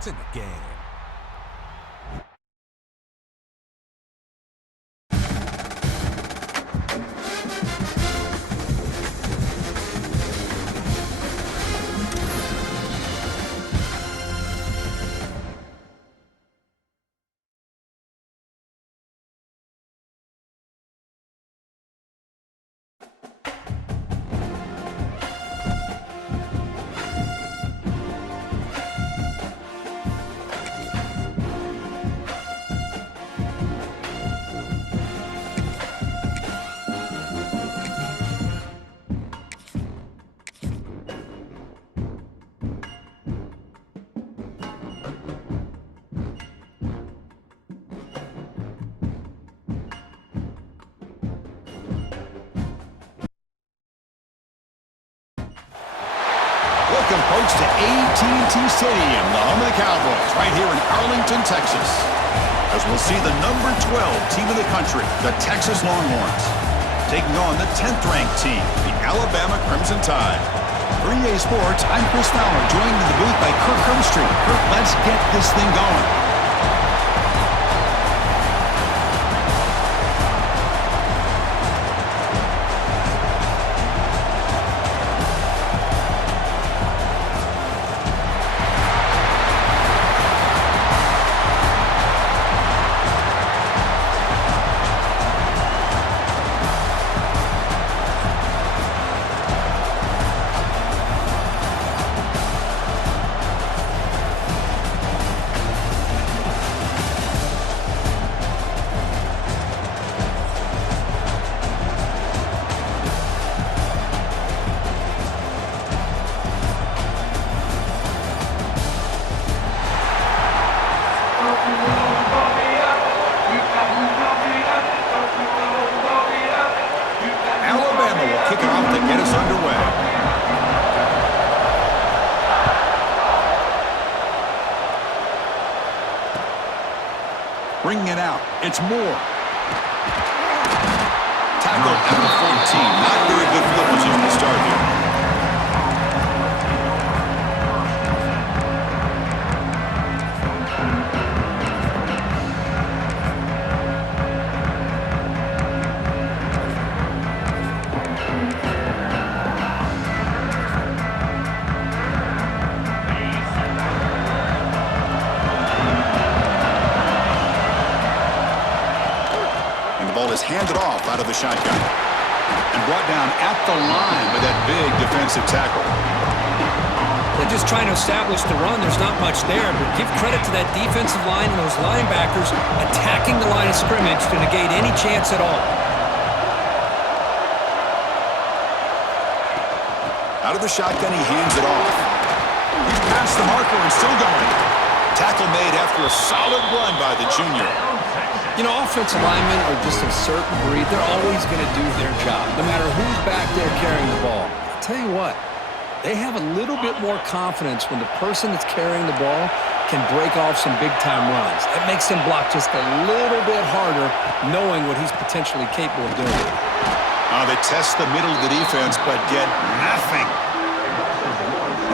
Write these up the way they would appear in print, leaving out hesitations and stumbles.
It's in the game. Welcome, folks, to AT&T Stadium, the home of the Cowboys, right here in Arlington, Texas. As we'll see the number 12 team in the country, the Texas Longhorns, taking on the 10th-ranked team, the Alabama Crimson Tide. For EA Sports, I'm Chris Fowler, joined in the booth by Kirk Herbstreit. Kirk, let's get this thing going. Alabama will kick it off to get us underway. Bringing it out. It's Moore. Tackled at the 14. Not very good field position to start here. Is handed off out of the shotgun and brought down at the line with that big defensive tackle. They're just trying to establish the run. There's not much there, but give credit to that defensive line and those linebackers attacking the line of scrimmage to negate any chance at all. Out of the shotgun, he hands it off. He's past the marker and still going. Tackle made after a solid run by the junior. You know, offensive linemen are just a certain breed. They're always going to do their job, no matter who's back there carrying the ball. I'll tell you what, they have a little bit more confidence when the person that's carrying the ball can break off some big-time runs. That makes him block just a little bit harder, knowing what he's potentially capable of doing. They test the middle of the defense, but get nothing.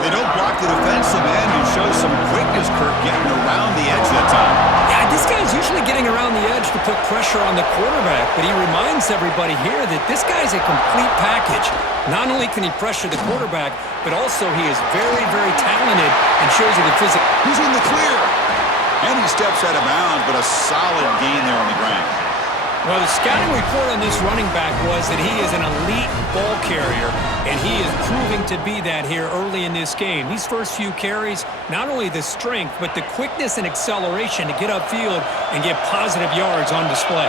They don't block the defensive end and show some quickness, Kirk, getting around the edge that time. Yeah, this guy's usually getting around the edge to put pressure on the quarterback, but he reminds everybody here that this guy's a complete package. Not only can he pressure the quarterback, but also he is very, very talented and shows you the physical. He's in the clear. And he steps out of bounds, but a solid gain there on the ground. Well, the scouting report on this running back was that he is an elite ball carrier, and he is proving to be that here early in this game. These first few carries, not only the strength, but the quickness and acceleration to get upfield and get positive yards on display.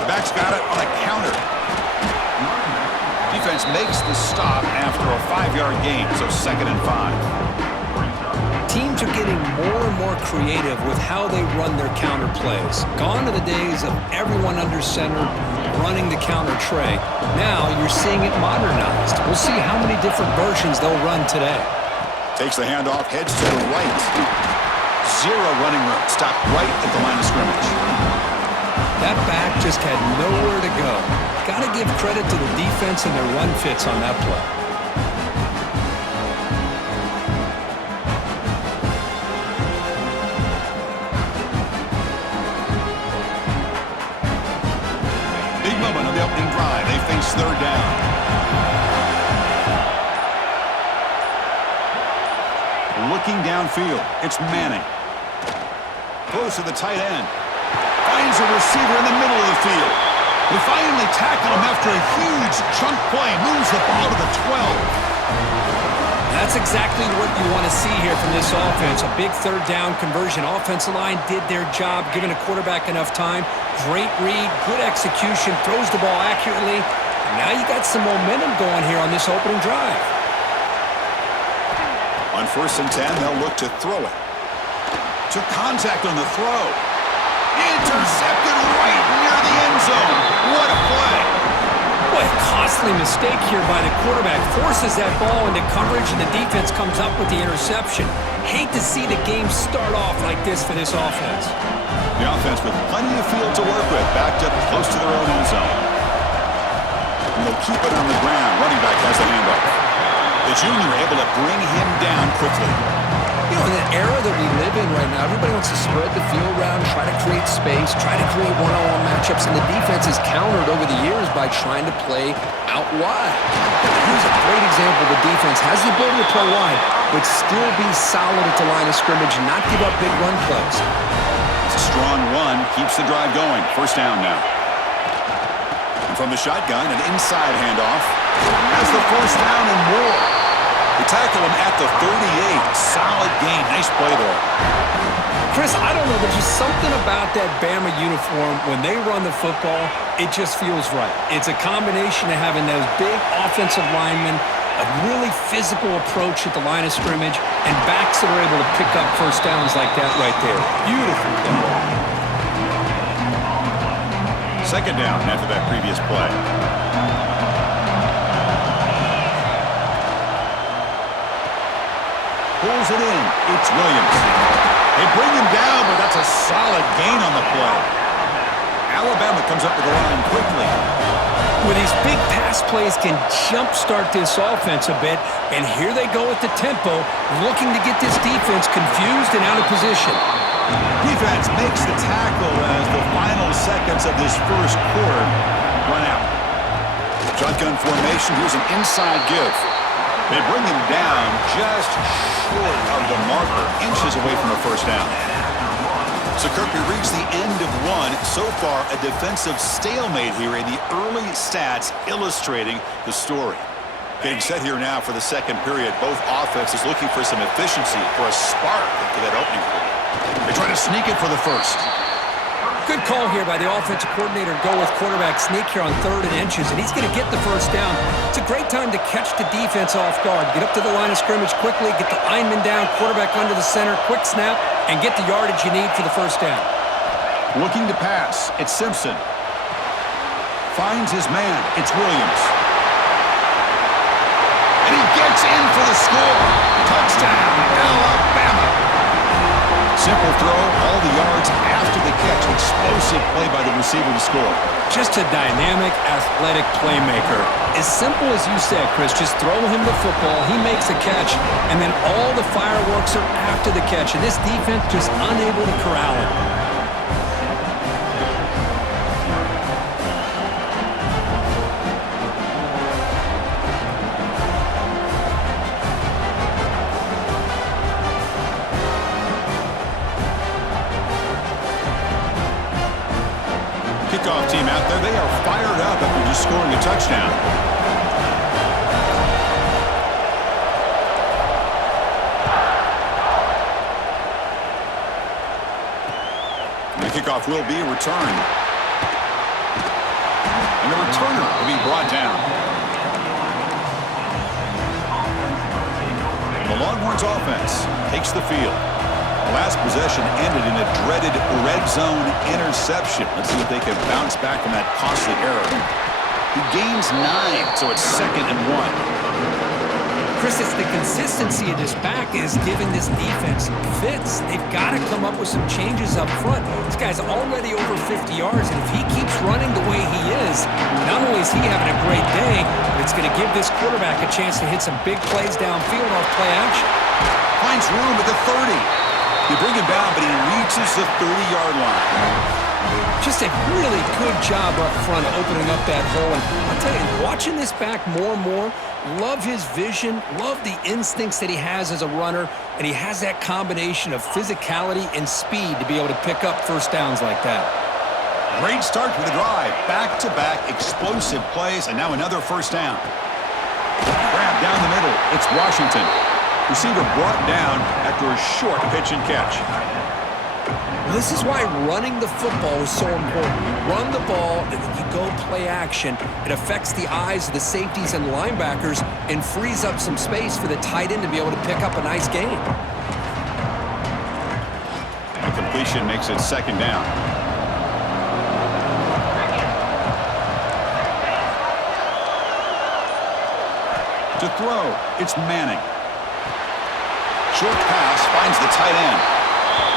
The back's got it on a counter. Defense makes the stop after a 5-yard gain, so 2nd and 5. Teams are getting more and more creative with how they run their counter plays. Gone are the days of everyone under center running the counter tray. Now you're seeing it modernized. We'll see how many different versions they'll run today. Takes the handoff, heads to the right. Zero running room. Stopped right at the line of scrimmage. That back just had nowhere to go. Got to give credit to the defense and their run fits on that play. third down. Looking downfield, it's Manning. Close to the tight end. Finds a receiver in the middle of the field. They finally tackle him after a huge chunk play. Moves the ball to the 12. That's exactly what you want to see here from this offense. A big third down conversion. Offensive line did their job, giving a quarterback enough time. Great read, good execution, throws the ball accurately. And now you got some momentum going here on this opening drive. On 1st and 10, they'll look to throw it. Took contact on the throw. Intercepted right near the end zone. What a play. What a costly mistake here by the quarterback. Forces that ball into coverage, and the defense comes up with the interception. Hate to see the game start off like this for this offense. The offense with plenty of field to work with, backed up close to their own end zone. And they'll keep it on the ground. Running back has the handoff. The junior able to bring him down quickly. You know, in the era that we live in right now, everybody wants to spread the field around, try to create space, try to create one-on-one matchups, and the defense is countered over the years by trying to play out wide. Here's a great example. The defense has the ability to play wide, but still be solid at the line of scrimmage and not give up big run plays. It's a strong run, keeps the drive going. First down now. And from the shotgun, an inside handoff. Has the first down and more. They tackle him at the 38. Solid gain. Nice play there. Chris, I don't know. There's just something about that Bama uniform. When they run the football, it just feels right. It's a combination of having those big offensive linemen, a really physical approach at the line of scrimmage, and backs that are able to pick up first downs like that right there. Beautiful play. Second down after that previous play. Pulls it in. It's Williams. They bring him down, but that's a solid gain on the play. Alabama comes up to the line quickly. With these big pass plays can jumpstart this offense a bit, and here they go at the tempo, looking to get this defense confused and out of position. Defense makes the tackle as the final seconds of this first quarter run out. Shotgun formation. Here's an inside give. They bring him down just short of the marker, inches away from a first down. So, Kirk, we reached the end of one. So far, a defensive stalemate here in the early stats illustrating the story. Getting set here now for the second period. Both offenses looking for some efficiency, for a spark after that opening quarter. They try to sneak it for the first. Good call here by the offensive coordinator to go with quarterback sneak here on 3rd and inches, and he's going to get the first down. It's a great time to catch the defense off guard. Get up to the line of scrimmage quickly, get the lineman down, quarterback under the center, quick snap, and get the yardage you need for the first down. Looking to pass. It's Simpson. Finds his man. It's Williams. And he gets in for the score. Touchdown, Alabama. Simple throw, all the yards after the catch. Explosive play by the receiver to score. Just a dynamic, athletic playmaker. As simple as you said, Chris, just throw him the football, he makes a catch, and then all the fireworks are after the catch, and this defense just unable to corral him. Kickoff team out there. They are fired up after just scoring a touchdown. And the kickoff will be returned. And the returner will be brought down. The Longhorns offense takes the field. The last possession ended in a dreaded red zone interception. Let's see if they can bounce back from that costly error. He gains 9, so it's 2nd and 1. Chris, it's the consistency of this back is giving this defense fits. They've got to come up with some changes up front. This guy's already over 50 yards, and if he keeps running the way he is, not only is he having a great day, but it's going to give this quarterback a chance to hit some big plays downfield off play action. Finds room at the 30. They bring him down, but he reaches the 30-yard line. Just a really good job up front of opening up that hole. And I'll tell you, watching this back more and more, love his vision, love the instincts that he has as a runner, and he has that combination of physicality and speed to be able to pick up first downs like that. Great start to the drive. Back-to-back explosive plays, and now another first down. Grab down the middle. It's Washington. Receiver brought down after a short pitch and catch. This is why running the football is so important. You run the ball, and then you go play action. It affects the eyes of the safeties and linebackers and frees up some space for the tight end to be able to pick up a nice gain. A completion makes it second down. To throw, it's Manning. Short pass finds the tight end.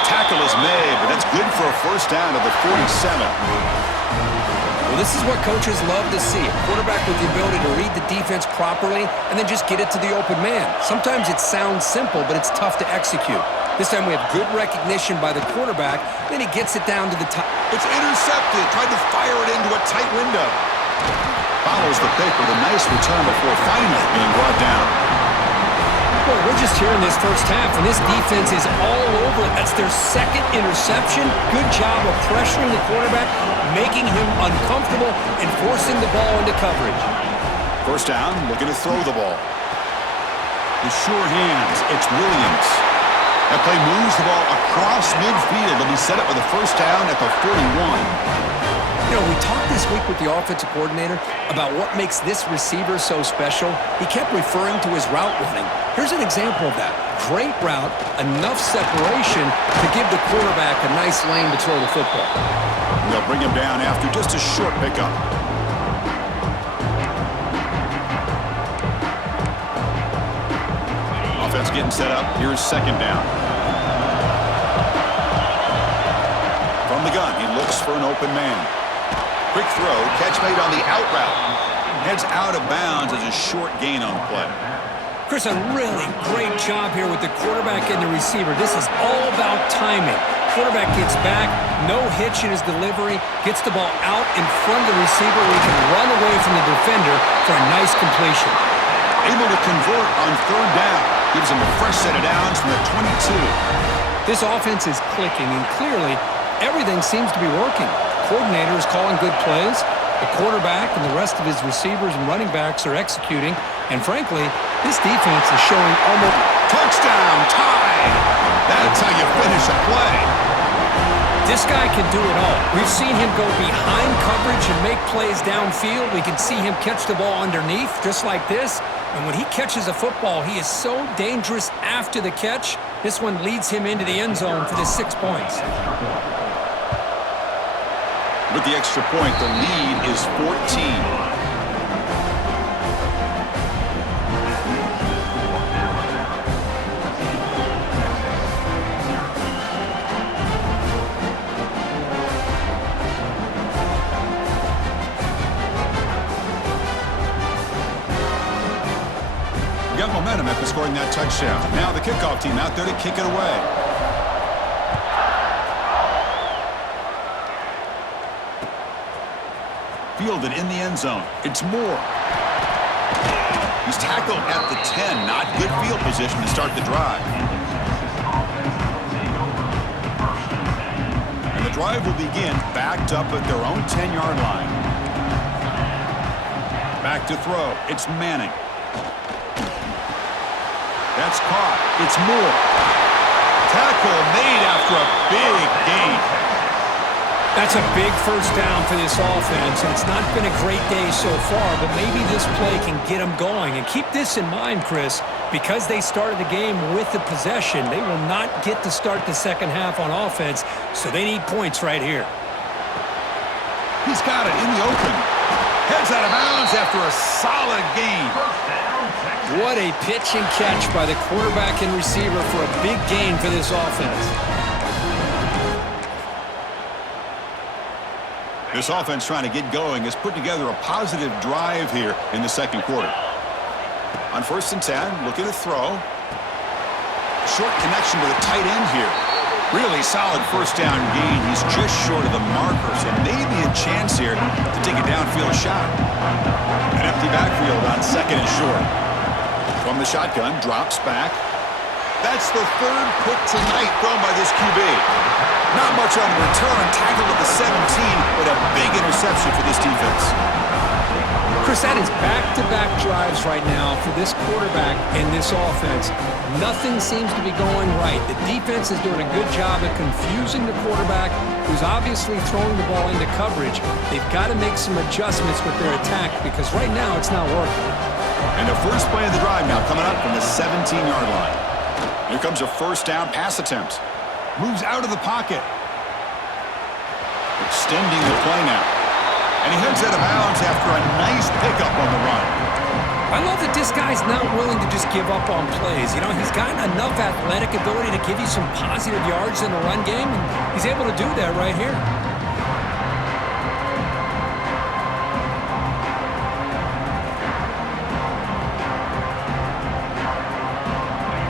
Tackle is made, but that's good for a first down at the 47. Well, this is what coaches love to see. A quarterback with the ability to read the defense properly and then just get it to the open man. Sometimes it sounds simple, but it's tough to execute. This time we have good recognition by the quarterback, then he gets it down to the top. It's intercepted, tried to fire it into a tight window. Follows the pick with a nice return before finally being brought down. Boy, we're just here in this first half, and this defense is all over it. That's their second interception. Good job of pressuring the quarterback, making him uncomfortable, and forcing the ball into coverage. First down, looking to throw the ball. The sure hands, it's Williams. That play moves the ball across midfield. They'll be set up with a first down at the 41. You know, we talked this week with the offensive coordinator about what makes this receiver so special. He kept referring to his route running. Here's an example of that. Great route, enough separation to give the quarterback a nice lane to throw the football. They'll bring him down after just a short pickup. Offense getting set up. Here's second down. From the gun, he looks for an open man. Quick throw, catch made on the out route. Heads out of bounds as a short gain on the play. Chris, a really great job here with the quarterback and the receiver. This is all about timing. Quarterback gets back, no hitch in his delivery, gets the ball out in front of the receiver where he can run away from the defender for a nice completion. Able to convert on third down. Gives him a fresh set of downs from the 22. This offense is clicking, and clearly everything seems to be working. Coordinator is calling good plays. The quarterback and the rest of his receivers and running backs are executing. And frankly, this defense is showing almost touchdown, tied. That's how you finish a play. This guy can do it all. We've seen him go behind coverage and make plays downfield. We can see him catch the ball underneath, just like this. And when he catches a football, he is so dangerous after the catch. This one leads him into the end zone for the 6 points. With the extra point, the lead is 14. Got momentum after scoring that touchdown. Now the kickoff team out there to kick it away. Fielded in the end zone. It's Moore. He's tackled at the 10. Not good field position to start the drive. And the drive will begin backed up at their own 10-yard line. Back to throw. It's Manning. That's caught. It's Moore. Tackle made after a big gain. That's a big first down for this offense, and it's not been a great day so far, but maybe this play can get them going. And keep this in mind, Chris, because they started the game with the possession, they will not get to start the second half on offense, so they need points right here. He's got it in the open. Heads out of bounds after a solid gain. What a pitch and catch by the quarterback and receiver for a big gain for this offense. This offense trying to get going has put together a positive drive here in the second quarter. On 1st and 10, looking to throw. Short connection with a tight end here. Really solid first down gain. He's just short of the marker, so maybe a chance here to take a downfield shot. An empty backfield on second and short. From the shotgun, drops back. That's the third pick tonight thrown by this QB. Not much on the return, tackled at the 17, but a big interception for this defense. Chris, that is back-to-back drives right now for this quarterback and this offense. Nothing seems to be going right. The defense is doing a good job of confusing the quarterback, who's obviously throwing the ball into coverage. They've got to make some adjustments with their attack because right now it's not working. And the first play of the drive now coming up from the 17-yard line. Here comes a first down pass attempt. Moves out of the pocket. Extending the play now. And he heads out of bounds after a nice pickup on the run. I love that this guy's not willing to just give up on plays. You know, he's got enough athletic ability to give you some positive yards in the run game, and he's able to do that right here.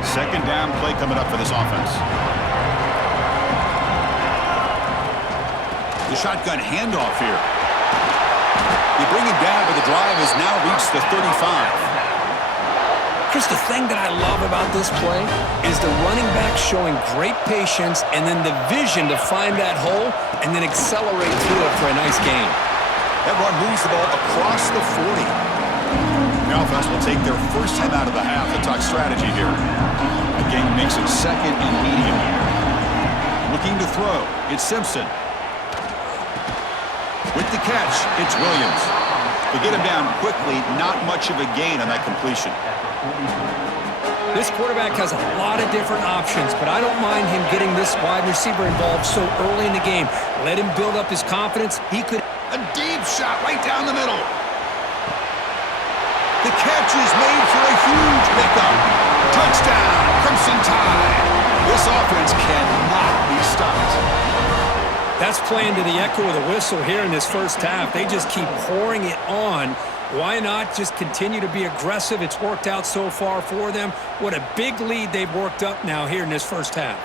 Second down play coming up for this offense. The shotgun handoff here. They bring it down, but the drive has now reached the 35. Chris, the thing that I love about this play is the running back showing great patience and then the vision to find that hole and then accelerate through it for a nice gain. That run moves the ball across the 40. The offense will take their first time out of the half and talk strategy here. That game makes it second and medium. Looking to throw, it's Simpson. With the catch, it's Williams. They get him down quickly, not much of a gain on that completion. This quarterback has a lot of different options, but I don't mind him getting this wide receiver involved so early in the game. Let him build up his confidence. He could... A deep shot right down the middle. The catch is made for a huge pickup. Touchdown, Crimson Tide. This offense cannot be stopped. That's playing to the echo of the whistle here in this first half. They just keep pouring it on. Why not just continue to be aggressive? It's worked out so far for them. What a big lead they've worked up now here in this first half.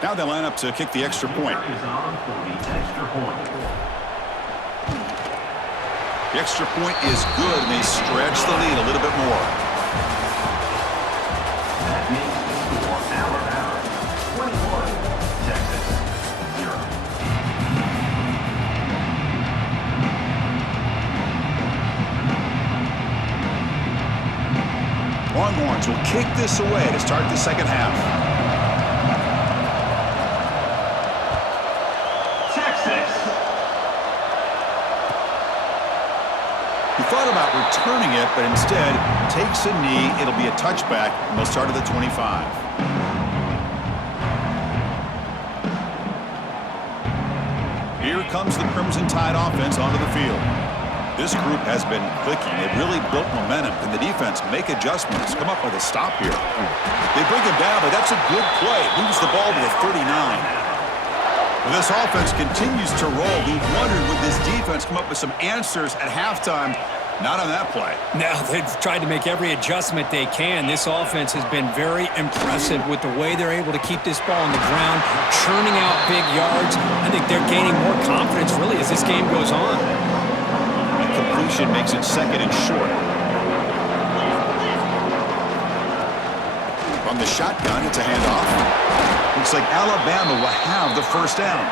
Now they line up to kick the extra point. The extra point is good, and they stretch the lead a little bit more. Longhorns will kick this away to start the second half. Texas. He thought about returning it, but instead takes a knee. It'll be a touchback, and they'll start at the 25. Here comes the Crimson Tide offense onto the field. This group has been clicking. They've really built momentum. Can the defense make adjustments? Come up with a stop here. They bring him down, but that's a good play. Moves the ball to the 39. Well, this offense continues to roll. We wondered, would this defense come up with some answers at halftime? Not on that play. Now they've tried to make every adjustment they can. This offense has been very impressive with the way they're able to keep this ball on the ground, churning out big yards. I think they're gaining more confidence, really, as this game goes on. Completion makes it second and short. From the shotgun, it's a handoff. Looks like Alabama will have the first down.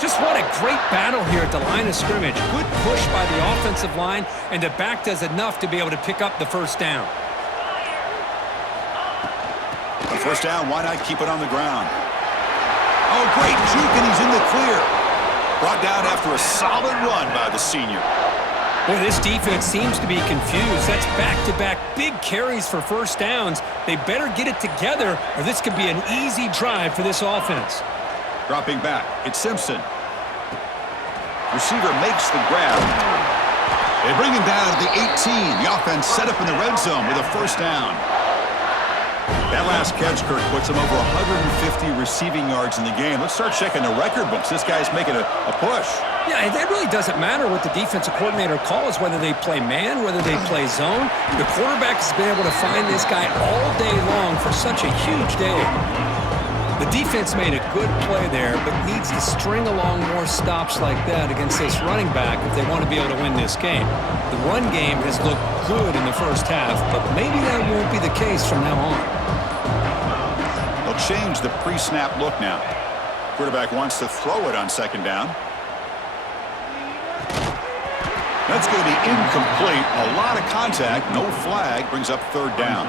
Just what a great battle here at the line of scrimmage. Good push by the offensive line, and the back does enough to be able to pick up the first down. The first down, why not keep it on the ground? Oh, great juke, and he's in the clear. Brought down after a solid run by the senior. Boy, this defense seems to be confused. That's back-to-back big carries for first downs. They better get it together, or this could be an easy drive for this offense. Dropping back, it's Simpson. Receiver makes the grab. They bring him down to the 18. The offense set up in the red zone with a first down. That last catch, Kirk, puts him over 150 receiving yards in the game. Let's start checking the record books. This guy's making a push. Yeah, it really doesn't matter what the defensive coordinator calls, whether they play man, whether they play zone. The quarterback has been able to find this guy all day long for such a huge day. The defense made a good play there, but needs to string along more stops like that against this running back if they want to be able to win this game. The run game has looked good in the first half, but maybe that won't be the case from now on. They'll change the pre-snap look now. Quarterback wants to throw it on second down. That's going to be incomplete. A lot of contact, no flag, brings up third down.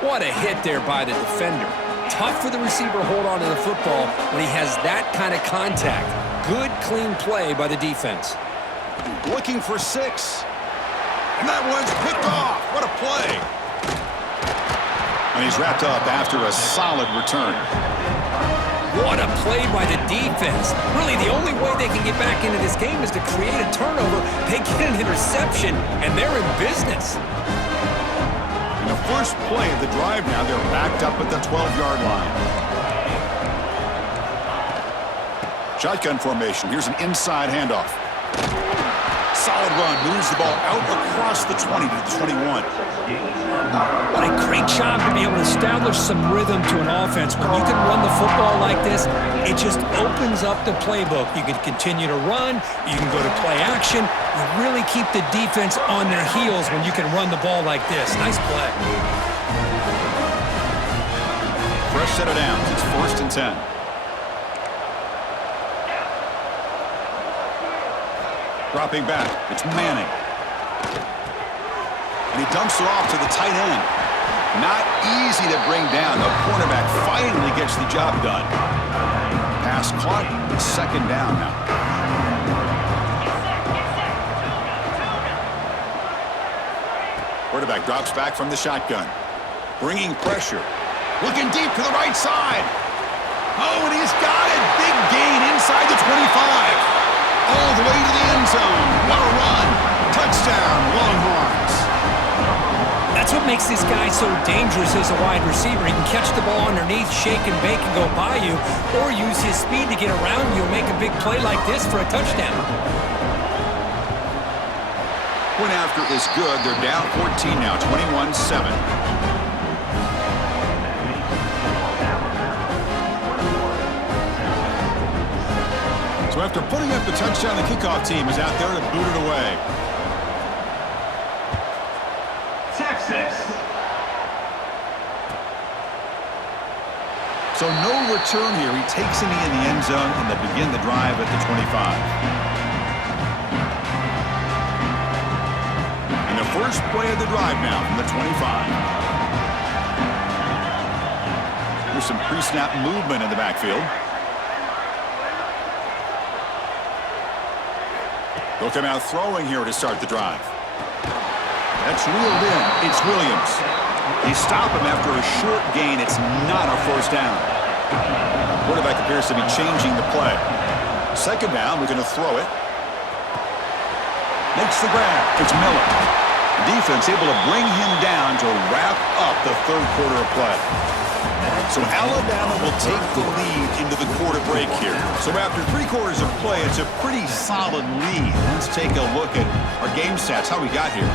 What a hit there by the defender. Tough for the receiver to hold on to the football when he has that kind of contact. Good, clean play by the defense. Looking for 6. And that one's picked off. What a play. And he's wrapped up after a solid return. What a play by the defense. Really, the only way they can get back into this game is to create a turnover. They get an interception, and they're in business. In the first play of the drive now, they're backed up at the 12-yard line. Shotgun formation. Here's an inside handoff. Solid run. Moves the ball out across the 20 to the 21. What a great job to be able to establish some rhythm to an offense. When you can run the football like this, it just opens up the playbook. You can continue to run. You can go to play action. You really keep the defense on their heels when you can run the ball like this. Nice play. Fresh set of downs. It's 1st and 10. Dropping back. It's Manning. And he dumps it off to the tight end. Not easy to bring down. The cornerback finally gets the job done. Pass caught. It's second down now. Quarterback drops back from the shotgun. Bringing pressure. Looking deep to the right side. Oh, and he's got it. Big gain inside the 25. All the way to the end zone. What a run. Touchdown, Longhorns. That's what makes this guy so dangerous as a wide receiver. He can catch the ball underneath, shake and bake and go by you, or use his speed to get around you and make a big play like this for a touchdown. Point after is good. They're down 14 now, 21-7. So after putting up the touchdown, the kickoff team is out there to boot it away. Texas. So no return here. He takes a knee in the end zone and they begin the drive at the 25. And the first play of the drive now from the 25. There's some pre-snap movement in the backfield. They'll come out throwing here to start the drive. That's reeled in. It's Williams. They stop him after a short gain. It's not a first down. Quarterback appears to be changing the play. Second down, we're going to throw it. Makes the grab. It's Miller. The defense able to bring him down to wrap up the third quarter of play. So Alabama will take the lead into the quarter break here. So after 3 quarters of play, it's a pretty solid lead. Let's take a look at our game stats, how we got here.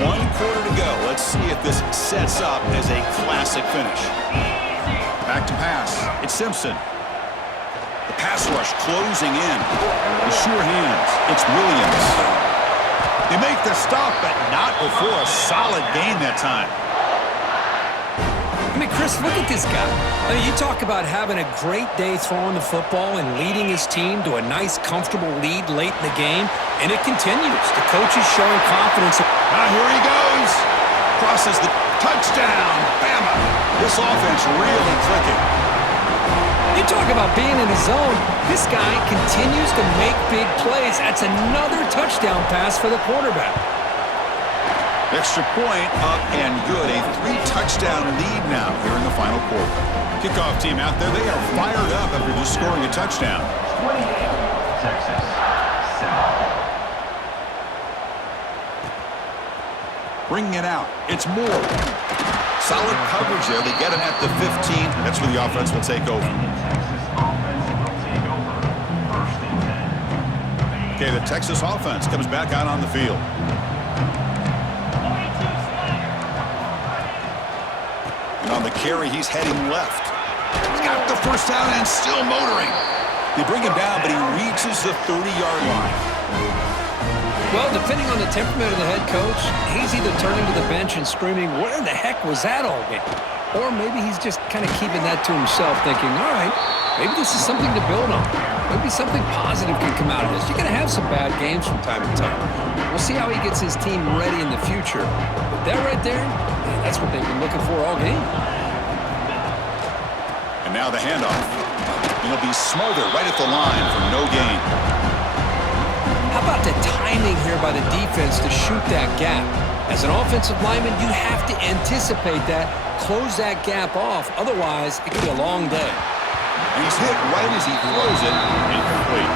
1 quarter to go. Let's see if this sets up as a classic finish. Back to pass. It's Simpson. The pass rush closing in. The sure hands. It's Williams. They make the stop, but not before a solid gain that time. I mean, Chris, look at this guy. I mean, you talk about having a great day throwing the football and leading his team to a nice, comfortable lead late in the game, and it continues. The coach is showing confidence. Now here he goes. Crosses the touchdown. Bama. This offense really clicking. You talk about being in the zone. This guy continues to make big plays. That's another touchdown pass for the quarterback. Extra point up and good. A 3-touchdown lead now here in the final quarter. Kickoff team out there. They are fired up after just scoring a touchdown. 28, Texas. 7. Bringing it out. It's Moore. Solid coverage there. They get him at the 15. That's where the offense will take over. Okay, the Texas offense comes back out on the field. And on the carry, he's heading left. He's got the first down and still motoring. They bring him down, but he reaches the 30-yard line. Well, depending on the temperament of the head coach, he's either turning to the bench and screaming, where the heck was that all game? Or maybe he's just kind of keeping that to himself, thinking, all right, maybe this is something to build on. Maybe something positive can come out of this. You're going to have some bad games from time to time. We'll see how he gets his team ready in the future. But that right there, man, that's what they've been looking for all game. And now the handoff. He'll be smothered right at the line for no gain. How about the timing here by the defense to shoot that gap? As an offensive lineman, you have to anticipate that, close that gap off. Otherwise, it could be a long day. And he's hit right as he throws it. Incomplete.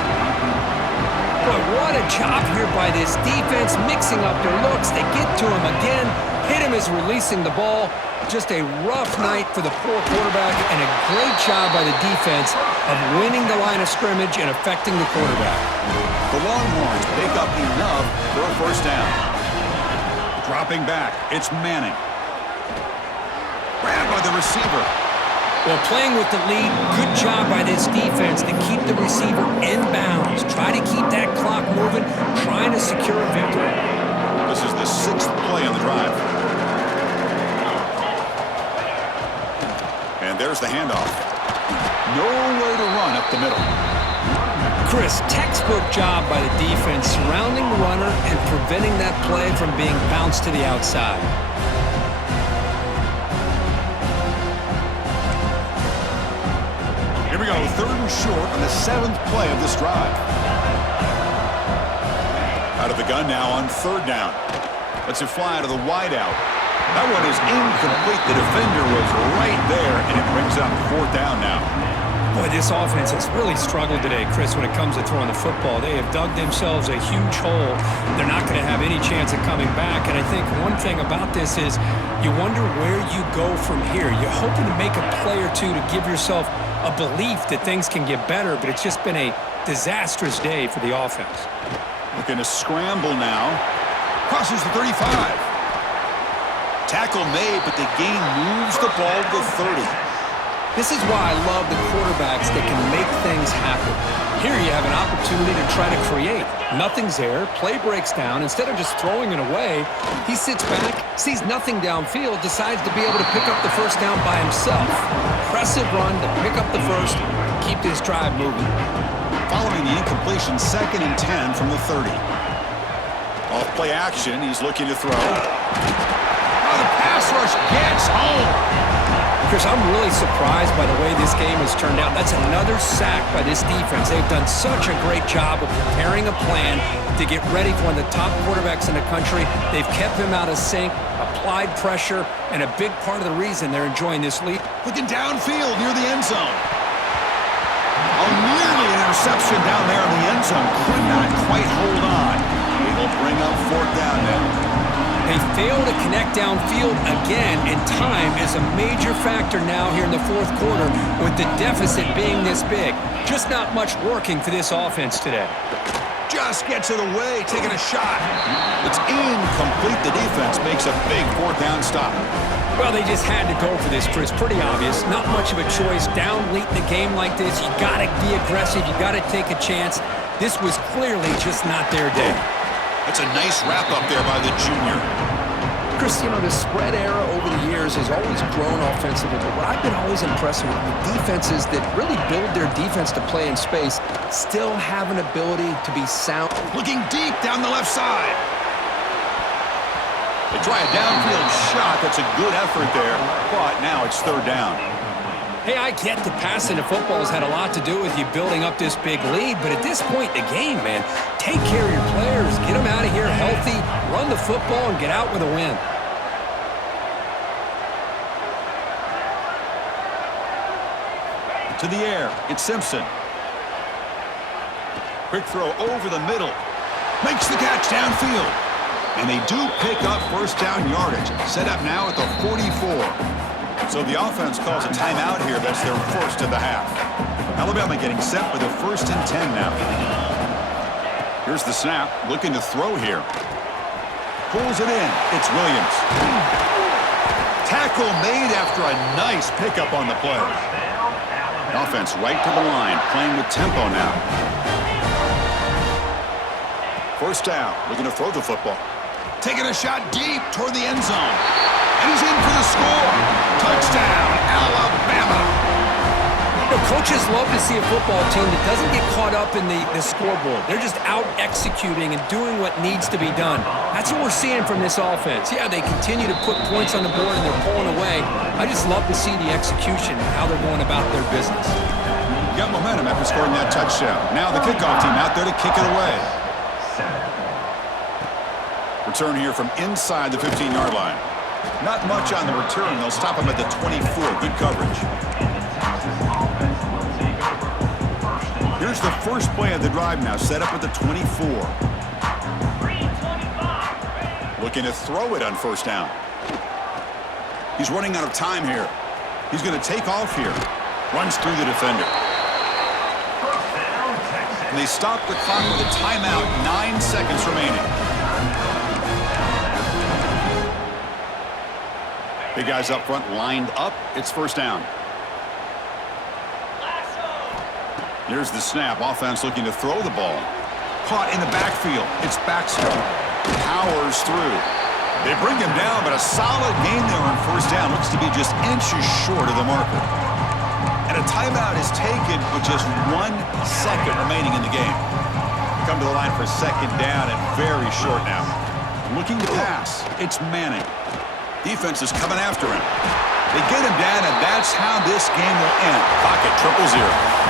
Boy, what a job here by this defense, mixing up their looks. They get to him again, hit him as releasing the ball. Just a rough night for the poor quarterback, and a great job by the defense of winning the line of scrimmage and affecting the quarterback. The Longhorns pick up enough for a first down. Dropping back, it's Manning. Grabbed by the receiver. Well, playing with the lead, good job by this defense to keep the receiver in bounds. Try to keep that clock moving, trying to secure a victory. This is the 6th play on the drive. And there's the handoff. Nowhere to run up the middle. Chris, textbook job by the defense surrounding the runner and preventing that play from being bounced to the outside. Here we go, 3rd and short on the 7th play of this drive. Out of the gun now on 3rd down. Lets it fly to the wideout. That one is incomplete. The defender was right there, and it brings up 4th down now. Boy, this offense has really struggled today, Chris, when it comes to throwing the football. They have dug themselves a huge hole. They're not going to have any chance of coming back. And I think one thing about this is you wonder where you go from here. You're hoping to make a play or two to give yourself a belief that things can get better, but it's just been a disastrous day for the offense. Looking to scramble now. Crosses the 35. Tackle made, but the gain moves the ball to the 30. This is why I love the quarterbacks that can make things happen. Here you have an opportunity to try to create. Nothing's there. Play breaks down. Instead of just throwing it away, he sits back, sees nothing downfield, decides to be able to pick up the first down by himself. Impressive run to pick up the first, keep this drive moving. Following the incompletion, 2nd and 10 from the 30. Off play action, he's looking to throw. Oh, the pass rush gets home. Chris, I'm really surprised by the way this game has turned out. That's another sack by this defense. They've done such a great job of preparing a plan to get ready for one of the top quarterbacks in the country. They've kept him out of sync, applied pressure, and a big part of the reason they're enjoying this lead. Looking downfield near the end zone. Oh, nearly an interception down there in the end zone. Could not quite hold on. It'll bring up 4th down now. They fail to connect downfield again, and time is a major factor now here in the 4th quarter with the deficit being this big. Just not much working for this offense today. Just gets it away, taking a shot. It's incomplete. The defense makes a big 4th down stop. Well, they just had to go for this, Chris. Pretty obvious. Not much of a choice. Down late in the game like this, you got to be aggressive. You got to take a chance. This was clearly just not their day. That's a nice wrap up there by the junior. Chris, you know, the spread era over the years has always grown offensively, but what I've been always impressed with the defenses that really build their defense to play in space still have an ability to be sound. Looking deep down the left side. They try a downfield shot. That's a good effort there, but now it's 3rd down. Hey, I get the passing of football has had a lot to do with you building up this big lead, but at this point in the game, man, take care of your players. Get them out of here healthy, run the football, and get out with a win. To the air, it's Simpson. Quick throw over the middle. Makes the catch downfield. And they do pick up first down yardage. Set up now at the 44. So the offense calls a timeout here. That's their first of the half. Alabama getting set for the 1st and 10 now. Here's the snap. Looking to throw here. Pulls it in. It's Williams. Tackle made after a nice pickup on the play. Offense right to the line, playing with tempo now. First down, looking to throw the football. Taking a shot deep toward the end zone. And he's in for the score. Touchdown, Alabama. Coaches love to see a football team that doesn't get caught up in the scoreboard. They're just out executing and doing what needs to be done. That's what we're seeing from this offense. Yeah, they continue to put points on the board and they're pulling away. I just love to see the execution and how they're going about their business. Got momentum after scoring that touchdown. Now the kickoff team out there to kick it away. Return here from inside the 15-yard line. Not much on the return. They'll stop him at the 24. Good coverage. Here's the first play of the drive now, set up at the 24. Looking to throw it on first down. He's running out of time here. He's going to take off here. Runs through the defender. And they stop the clock with a timeout, 9 seconds remaining. Big guys up front lined up. It's first down. Here's the snap. Offense looking to throw the ball. Caught in the backfield. It's Baxter. Powers through. They bring him down, but a solid gain there on first down. Looks to be just inches short of the marker. And a timeout is taken with just 1 second remaining in the game. Come to the line for second down and very short now. Looking to pass. It's Manning. Defense is coming after him. They get him down, and that's how this game will end. Pocket 0-0.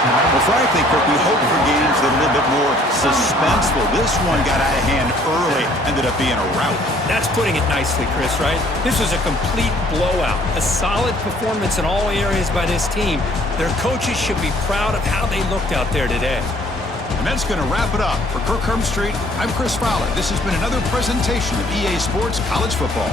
Well, frankly, Kirk, we hope for games that are a little bit more suspenseful. This one got out of hand early, ended up being a rout. That's putting it nicely, Chris, right? This was a complete blowout. A solid performance in all areas by this team. Their coaches should be proud of how they looked out there today. And that's going to wrap it up. For Kirk Herbstreit, I'm Chris Fowler. This has been another presentation of EA Sports College Football.